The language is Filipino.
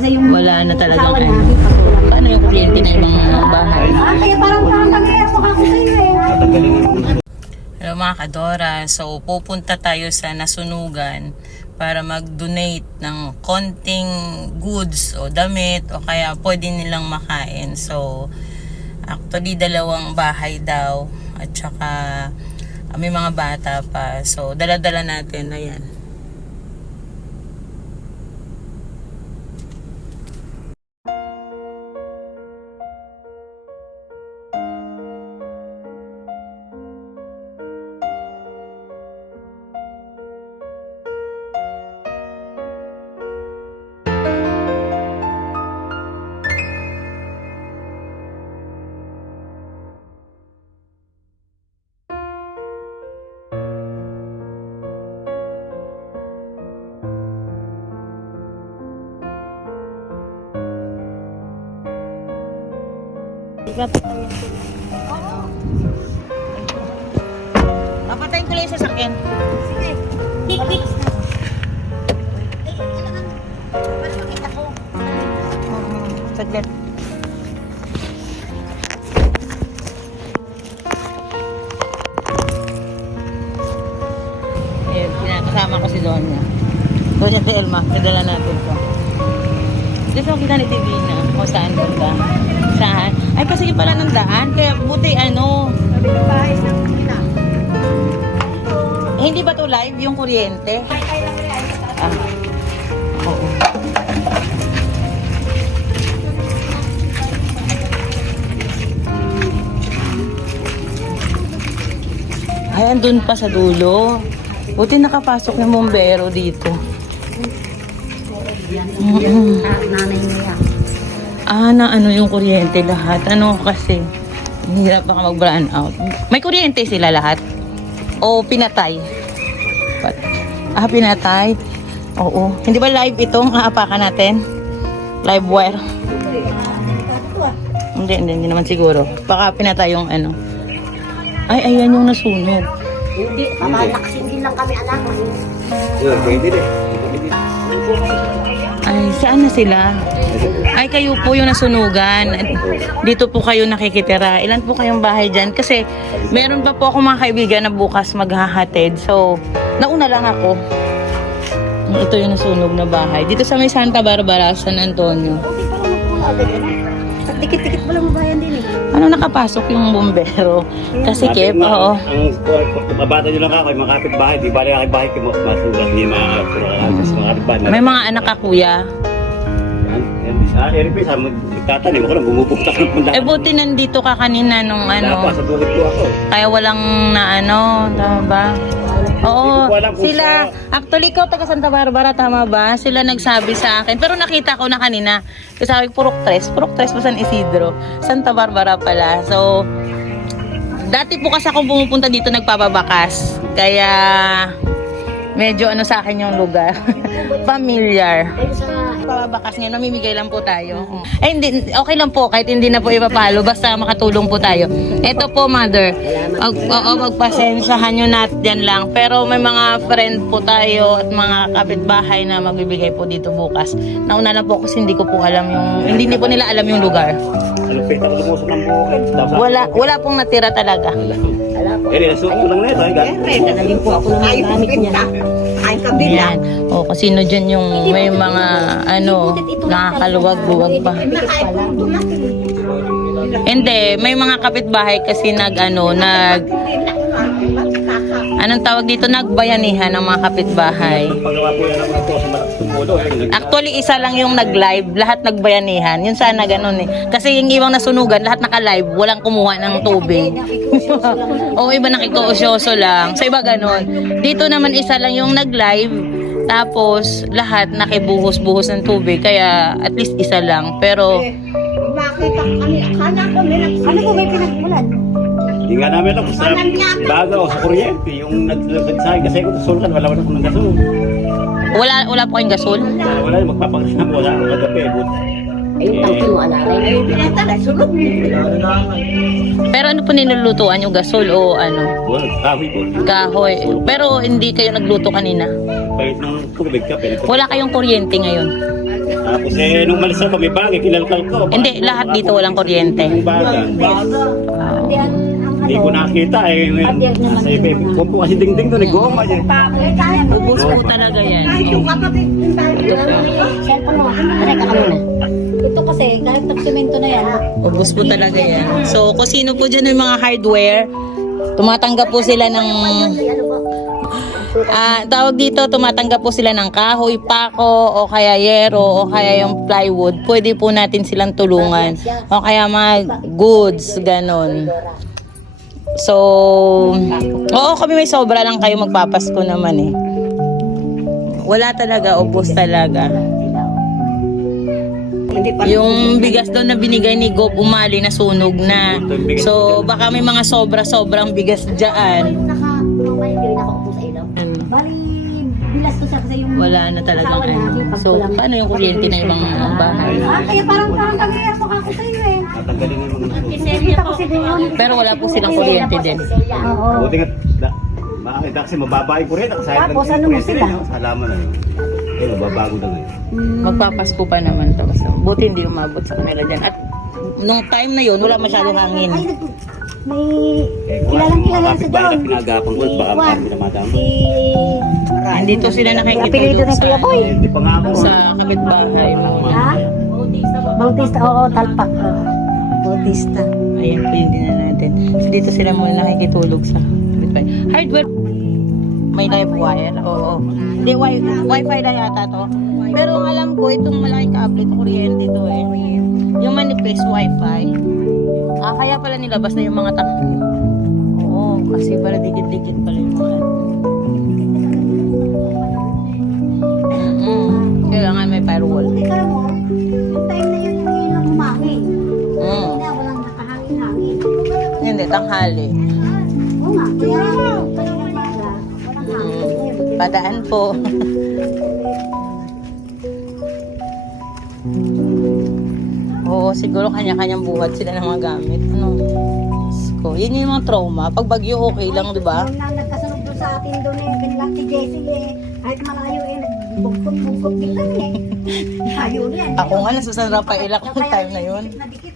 Wala na talaga ano. Paano yung kuryente na yung mga bahay? Kaya parang nag-react ako sa'yo eh. Hello mga kadora, so pupunta tayo sa nasunugan para mag-donate ng konting goods o damit o kaya pwede nilang makain. So actually dalawang bahay daw at saka may mga bata pa. So dala-dala natin, ayan. Papatayin ko lang yung sasakyan. Sige. Para makita ko. Saglit. Kasama ko si Donya. Donya si Elma, kadala natin ko. Dito ako kita ni TV na kung saan banda. Saan? Ay, kasi pala ng daan. Kaya buti ano. Sabi ng bahay sa Pina. Hindi ba to live yung kuryente? Ay lang rin. Ah. Oo. Ay, andun pa sa dulo. Buti nakapasok ng bombero dito. Nanay niya. Na ano yung kuryente lahat. Ano kasi, hirap baka mag-brown out. May kuryente sila lahat? O pinatay? Pinatay? Oo. Hindi ba live itong aapakan natin? Live wire? Hindi naman siguro. Baka pinatay yung ano. Ay, ayan yung nasunog. Hindi, papalakasin din lang kami anak. Ay, saan na sila? Ay, kayo po yung nasunugan. Dito po kayo nakikitira. Ilan po kayong bahay dyan? Kasi meron pa po ako mga kaibigan na bukas maghahatid. So, nauna lang ako. Ito yung nasunog na bahay. Dito sa may Santa Barbara, San Antonio. Dikit-dikit mo lang mabayan din eh. Ano nakapasok yung bombero? Kasi Kep, oo. Ang mabata nyo lang ako, yung mga kapitbahay, di ba rin bahay kayo masulat, hindi mga kapitbahay. May mga anak ka, kuya. Eripis, magtatanim ako lang, bumubutak ng punta. Buti nandito ka kanina nung ano. Sa bukid po ako. Kaya walang na ano, tama ba? Oo, sila, actually ikaw taga Santa Barbara, tama ba? Sila nagsabi sa akin, pero nakita ko na kanina, kasi sabi Purok 3 pa San Isidro, Santa Barbara pala. So, dati po kasi ako pumupunta dito nagpapabakas, kaya medyo ano sa akin yung lugar, familiar. Pababakas niya, namimigay lang po tayo. Ay, hindi, okay lang po, kahit hindi na po ipapalo, basta makatulong po tayo. Ito po, mother, magpasensyahan nyo natin lang. Pero may mga friend po tayo at mga kapitbahay na magbibigay po dito bukas. Nauna lang po kasi hindi ko po alam yung, hindi po nila alam yung lugar. Alupit ako lumusok ng bukid. Wala pong natira talaga. Nasuot ko lang nito. Naging po ako ng gamit niya. Ay, kabila. Yan. O, kasi no dyan yung may mga ano, nakakaluwag-luwag pa. Hindi, may mga kapitbahay kasi anong tawag dito, nagbayanihan ng mga kapitbahay. Actually, isa lang yung nag-live, lahat nagbayanihan. Yun sana ganun eh. Kasi yung ibang nasunugan, lahat naka-live, walang kumuha ng tubig. O iba nakikuusyoso lang. Sa iba ganun. Dito naman isa lang yung nag-live, tapos lahat nakibuhos-buhos ng tubig. Kaya at least isa lang. Pero Makita ko kami, akala ko may pinagmulan. Hindi nga namin alam sa baga o sa kuryente, yung nagsasahin kasi kung sulkan, wala akong ng gasol. wala po kayong gasol? Wala yung magpapangasya mo, wala akong kagabi. Ay, yung tangki mo, alaray. Ay, pinatala, sunod. Pero ano po nilulutuan yung gasol o ano? Well, kahoy po. Kahoy. Pero hindi kayo nagluto kanina? Pahit ng tubig ka, pwede. Wala kayong kuryente ngayon? Tapos nung malis ako, may bagay, kinalkal ko. Hindi, lahat dito walang kuryente. Yung baga. Hindi ang Hindi ko nakita eh. Kasi kung po kasi dingding doon, goma niya. Ubus po talaga yan. Kahit yung kapatid, yung cellphone mo, teka ka muna. Ito kasi, kahit semento na yan. Ubus po talaga yan. So, kung sino po dyan yung mga hardware, tumatanggap po sila ng... tawag dito, tumatanggap po sila ng kahoy, pako, o kaya yero, o kaya yung plywood. Pwede po natin silang tulungan. O kaya mga goods, ganon. So, oo, kami may sobra lang kayo, magpapasko naman eh. Wala talaga, ubos talaga. Yung bigas daw na binigay ni Gop umali na sunog na. So, baka may mga sobra-sobrang bigas dyan. Nakaupo sa ilaw. Bali, bilas ko siya kasi yung... Wala na talagang ano. So, paano yung kuryente na ibang bahay? Kaya parang tagayar mo ako sa iyo eh. Tatanggalin yung mga nasusunod. Kita ko si Deon. Pero wala po silang kuryente din. Oo. Buti nga, makakita kasi mababa yung kuryente. Tapos ano mo sila? Sa halaman na yun. Eh, mababago na ngayon. Magpapasko pa naman to. Basta, buti hindi umabot sa kanila dyan. At nung time na yun, wala masyadong hangin. Ay, may Eh, kung kilalang mga kilala sa kapitbahay doon. na pinagapang ko, baka Juan. kami namadama. Dito sila Apelido nakikitulog ni Kuya Boy. Hindi pa nga ako. sa kapitbahay mo. Ha? Bautista, oo, talpak. Bautista. Ayan po yung dinan natin. So, dito sila muna nakikitulog sa kapitbahay. Hardware. May live wire. Oo. Hindi, wifi na yata to. Pero ang alam ko, itong malaking kable, ito kuryente to eh. Yung manifest wifi. Kaya pala nilabas na yung mga Oo, kasi pala dikit-dikit pala yung mga kailangan may firewall. Hindi ka mo, yung time na yun yung ilang humangin. Mm. Hindi, walang nakahangin-hangin. Hindi, tanghali. Oo nga, kaya walang hangin. Padaan po. Oo, siguro kanya-kanyang buhat sila ng mga gamit. Ano? Ko, yun yung mga trauma. Pag bagyo, okay lang, di ba? Yung na nagkasunod doon sa atin doon eh, kanila si Jessie eh, kahit malayo eh, nagbugkot-bugkot din kami eh. Ayaw yan. Ako nga, nasusan Rafaela kung time na yun. Nadikit